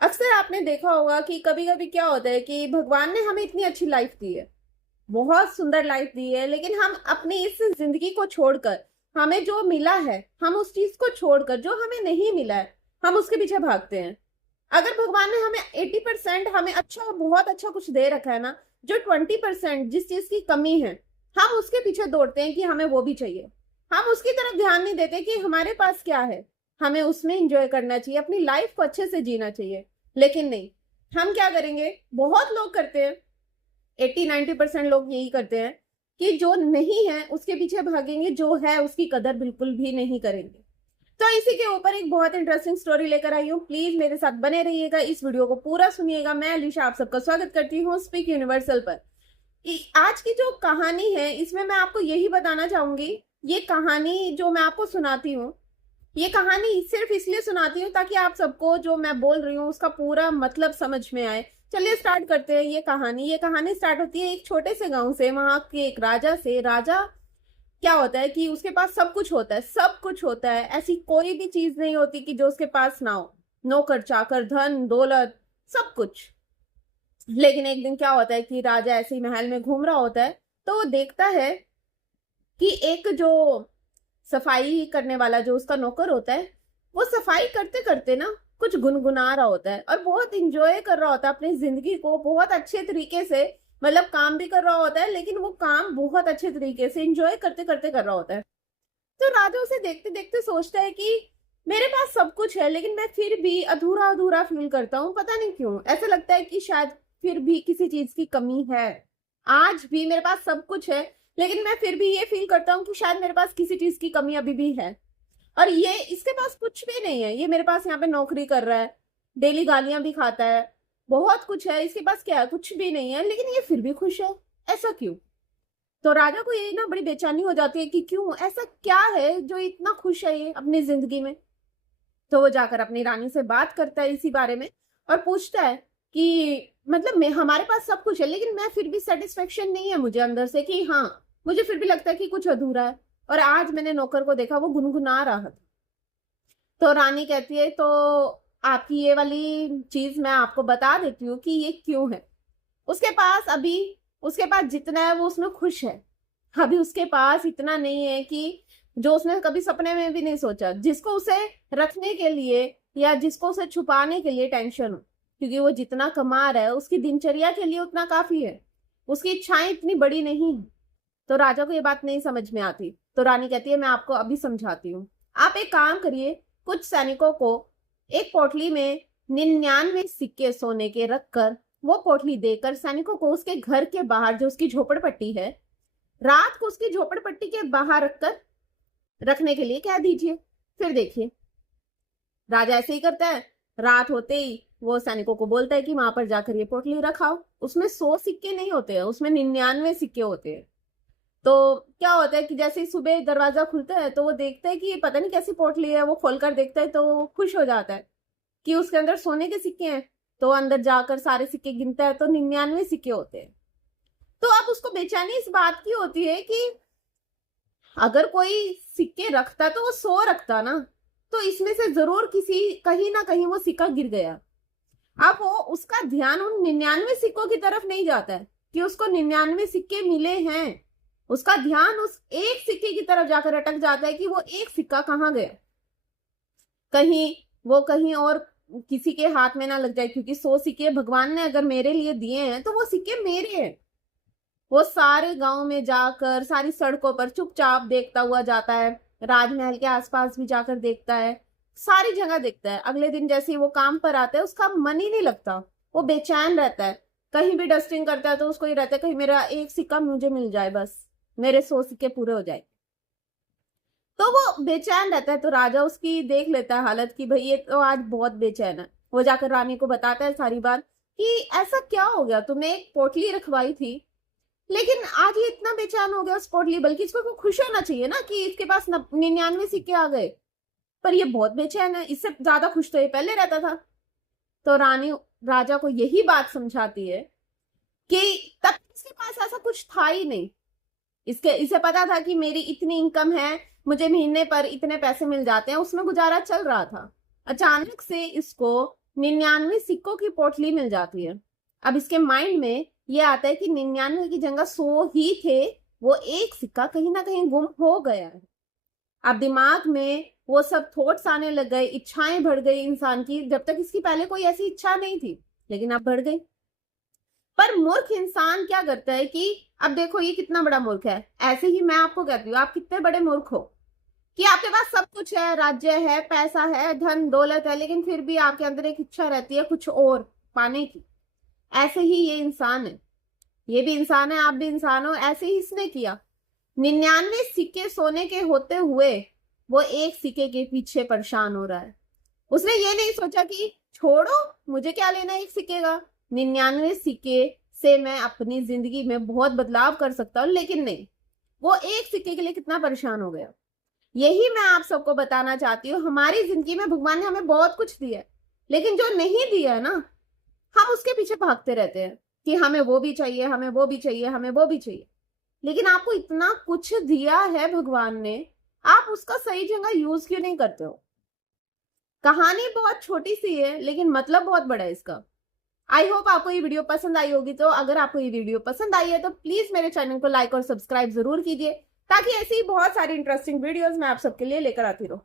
अक्सर आपने देखा होगा कि कभी कभी क्या होता है कि भगवान ने हमें इतनी अच्छी लाइफ दी है, बहुत सुंदर लाइफ दी है, लेकिन हम अपनी इस जिंदगी को छोड़कर, हमें जो मिला है, हम उस चीज को छोड़कर जो हमें नहीं मिला है, हम उसके पीछे भागते हैं। अगर भगवान ने हमें 80% हमें अच्छा, बहुत अच्छा कुछ दे रखा है ना, जो 20% जिस चीज की कमी है, हम उसके पीछे दौड़ते हैं कि हमें वो भी चाहिए। हम उसकी तरफ ध्यान नहीं देते कि हमारे पास क्या है, हमें उसमें इंजॉय करना चाहिए, अपनी लाइफ को अच्छे से जीना चाहिए। लेकिन नहीं, हम क्या करेंगे, बहुत लोग करते हैं, 80-90% लोग यही करते हैं कि जो नहीं है उसके पीछे भागेंगे, जो है उसकी कदर बिल्कुल भी नहीं करेंगे। तो इसी के ऊपर एक बहुत इंटरेस्टिंग स्टोरी लेकर आई हूँ। प्लीज मेरे साथ बने रहिएगा, इस वीडियो को पूरा सुनिएगा। मैं अलीशा आप सबका स्वागत करती हूँ स्पीक यूनिवर्सल पर। आज की जो कहानी है, इसमें मैं आपको यही बताना चाहूंगी। ये कहानी जो मैं आपको सुनाती हूँ, ये कहानी सिर्फ इसलिए सुनाती हूँ ताकि आप सबको जो मैं बोल रही हूँ उसका पूरा मतलब समझ में आए। चलिए स्टार्ट करते हैं। ये कहानी स्टार्ट होती है एक छोटे से गांव से, वहां के एक राजा से। राजा क्या होता है कि उसके पास सब कुछ होता है, सब कुछ होता है, ऐसी कोई भी चीज नहीं होती कि जो उसके पास ना हो। नौकर चाकर, धन दौलत, सब कुछ। लेकिन एक दिन क्या होता है कि राजा ऐसे ही महल में घूम रहा होता है, तो वो देखता है कि एक जो सफाई करने वाला जो उसका नौकर होता है, वो सफाई करते करते ना कुछ गुनगुना रहा होता है और बहुत इंजॉय कर रहा होता है अपनी जिंदगी को, बहुत अच्छे तरीके से। मतलब काम भी कर रहा होता है, लेकिन वो काम बहुत अच्छे तरीके से इंजॉय करते करते कर रहा होता है। तो राजा उसे देखते देखते सोचता है कि मेरे पास सब कुछ है, लेकिन मैं फिर भी अधूरा अधूरा फील करता हूँ। पता नहीं क्यों ऐसा लगता है कि शायद फिर भी किसी चीज की कमी है। आज भी मेरे पास सब कुछ है, लेकिन मैं फिर भी ये फील करता हूँ कि शायद मेरे पास किसी चीज की कमी अभी भी है। और ये इसके पास कुछ भी नहीं है, ये मेरे पास यहाँ पे नौकरी कर रहा है, डेली गालियां भी खाता है, बहुत कुछ है, इसके पास क्या है, कुछ भी नहीं है, लेकिन ये फिर भी खुश है। ऐसा क्यों? तो राजा को ये ना बड़ी बेचैनी हो जाती है कि क्यों, ऐसा क्या है जो इतना खुश है ये अपनी जिंदगी में। तो वो जाकर अपनी रानी से बात करता है इसी बारे में और पूछता है कि मतलब मैं, हमारे पास सब कुछ है, लेकिन मैं फिर भी सेटिस्फेक्शन नहीं है मुझे अंदर से, कि हाँ, मुझे फिर भी लगता है कि कुछ अधूरा है। और आज मैंने नौकर को देखा, वो गुनगुना रहा था। तो रानी कहती है, तो आपकी ये वाली चीज मैं आपको बता देती हूँ कि ये क्यों है। उसके पास अभी, उसके पास जितना है वो उसमें खुश है। अभी उसके पास इतना नहीं है कि जो उसने कभी सपने में भी नहीं सोचा, जिसको उसे रखने के लिए या जिसको उसे छुपाने के लिए टेंशन हो। क्योंकि वो जितना कमा रहा है उसकी दिनचर्या के लिए उतना काफी है, उसकी इच्छाएं इतनी बड़ी नहीं है। तो राजा को ये बात नहीं समझ में आती। तो रानी कहती है, मैं आपको अभी समझाती हूँ। आप एक काम करिए, कुछ सैनिकों को एक पोटली में 99 सिक्के सोने के रखकर, वो पोटली देकर सैनिकों को उसके घर के बाहर, जो उसकी झोपड़पट्टी है, रात को उसकी झोपड़पट्टी के बाहर रखकर रखने के लिए कह दीजिए। फिर देखिए, राजा ऐसे ही करता है। रात होते ही वो सैनिकों को बोलता है कि वहां पर जाकर ये पोटली रखाओ। उसमें 100 सिक्के नहीं होते हैं, उसमें 99 सिक्के होते हैं। तो क्या होता है कि जैसे ही सुबह दरवाजा खुलता है तो वो देखता है कि ये पता नहीं कैसी पोटली है, वो खोलकर देखता है तो वो खुश हो जाता है कि उसके अंदर सोने के सिक्के हैं। तो अंदर जाकर सारे सिक्के गिनता है तो 99 सिक्के होते हैं। तो अब उसको बेचैनी इस बात की होती है कि अगर कोई सिक्के रखता तो वो 100 रखता ना, तो इसमें से जरूर किसी, कहीं ना कहीं वो सिक्का गिर गया। अब वो, उसका ध्यान उन 99 सिक्कों की तरफ नहीं जाता है कि उसको 99 सिक्के मिले हैं। उसका ध्यान उस एक सिक्के की तरफ जाकर अटक जाता है कि वो एक सिक्का कहाँ गया, कहीं वो कहीं और किसी के हाथ में ना लग जाए। क्योंकि 100 सिक्के भगवान ने अगर मेरे लिए दिए हैं तो वो सिक्के मेरे हैं। वो सारे गांव में जाकर, सारी सड़कों पर चुपचाप देखता हुआ जाता है, राजमहल के आसपास भी जाकर देखता है, सारी जगह देखता है। अगले दिन जैसे ही वो काम पर आता है उसका मन ही नहीं लगता, वो बेचैन रहता है। कहीं भी डस्टिंग करता है तो उसको ये रहता है कहीं मेरा एक सिक्का मुझे मिल जाए, बस मेरे 100 सिक्के पूरे हो जाए। तो वो बेचैन रहता है। तो राजा उसकी देख लेता है हालत कि भाई ये तो आज बहुत बेचैन है। वो जाकर रानी को बताता है सारी बात कि ऐसा क्या हो गया, तुमने एक पोटली रखवाई थी, लेकिन आज ये इतना बेचैन हो गया उस पोटली, बल्कि इसको खुश होना चाहिए ना कि इसके पास 99 सिक्के आ गए, पर ये बहुत बेचैन है, इससे ज्यादा खुश तो ये पहले रहता था। तो रानी राजा को यही बात समझाती है कि तब इसके पास ऐसा कुछ था ही नहीं। इसके इसे पता था कि मेरी इतनी इनकम है, मुझे महीने पर इतने पैसे मिल जाते हैं, उसमें गुजारा चल रहा था। अचानक से इसको 99 सिक्कों की पोटली मिल जाती है। अब इसके माइंड में ये आता है कि 99 की जगह 100 ही थे, वो एक सिक्का कहीं ना कहीं गुम हो गया है। अब दिमाग में वो सब थॉट्स आने लग गए, इच्छाएं बढ़ गई इंसान की, जब तक इसकी पहले कोई ऐसी इच्छा नहीं थी, लेकिन अब बढ़ गई। पर मूर्ख इंसान क्या करता है कि अब देखो ये कितना बड़ा मूर्ख है। ऐसे ही मैं आपको कहती हूँ, आप कितने बड़े मूर्ख हो कि आपके पास सब कुछ है, राज्य है, पैसा है, धन दौलत है, लेकिन फिर भी आपके अंदर एक इच्छा रहती है कुछ और पाने की। ऐसे ही ये इंसान है, ये भी इंसान है, आप भी इंसान हो। ऐसे ही इसने किया। 99 सिक्के सोने के होते हुए वो एक सिक्के के पीछे परेशान हो रहा है। उसने ये नहीं सोचा कि छोड़ो, मुझे क्या लेना एक सिक्के का, 99 सिक्के से मैं अपनी जिंदगी में बहुत बदलाव कर सकता हूं। लेकिन नहीं, वो एक सिक्के के लिए कितना परेशान हो गया। यही मैं आप सबको बताना चाहती हूँ। हमारी जिंदगी में भगवान ने हमें बहुत कुछ दिया है, लेकिन जो नहीं दिया है ना, हम उसके पीछे भागते रहते हैं कि हमें वो भी चाहिए, हमें वो भी चाहिए, हमें वो भी चाहिए। लेकिन आपको इतना कुछ दिया है भगवान ने, आप उसका सही जगह यूज क्यों नहीं करते हो। कहानी बहुत छोटी सी है, लेकिन मतलब बहुत बड़ा है इसका। आई होप आपको ये वीडियो पसंद आई होगी। तो अगर आपको ये वीडियो पसंद आई है तो प्लीज मेरे चैनल को लाइक और सब्सक्राइब जरूर कीजिए, ताकि ऐसी ही बहुत सारी इंटरेस्टिंग वीडियोस मैं आप सबके लिए लेकर आती रहूं।